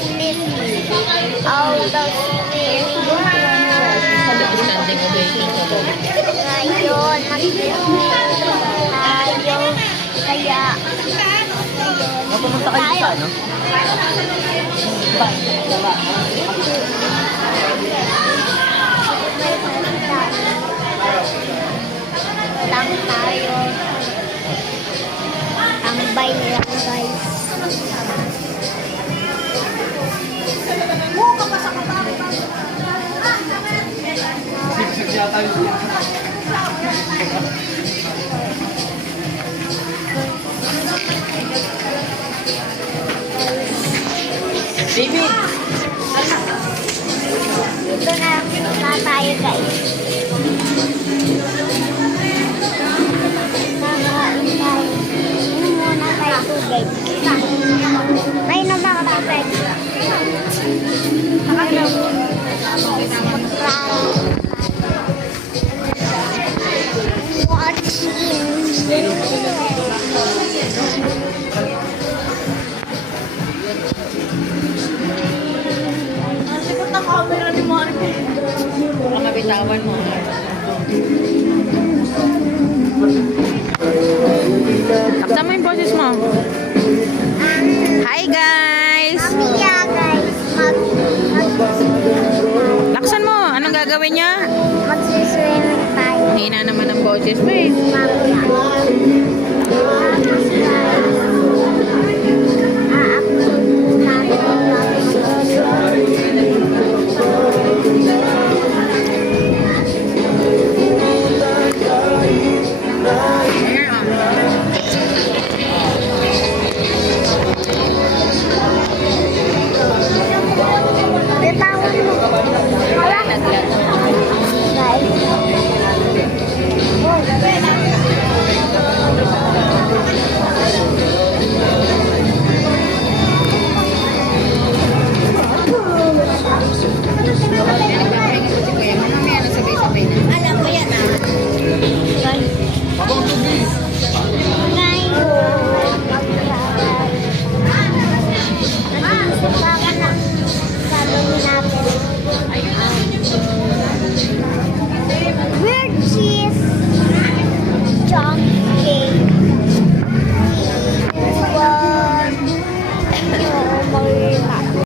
sleep. Out of sleep. Standing ovation ka daw. Ngayon, tayo. Kaya, Pumunta kayo sa ano? lang tayo. Tambay lang, guys. Baby! Dito na tayo, guys. Kakain tayo. Inom muna tayo tubig. May inom na ka tubig. Baka mabitawan mo. Taksa mo yung boses mo. Hi guys! Mamaya, guys. Laksan mo! Anong gagawin niya? Magsiswimming tayo. Hina naman ang boses mo eh. Mamaya. Tapos, guys. Aapload natin. Bitawan mo. Wala. Guys. Alam mo yan, ah. Weird cheese. Junk.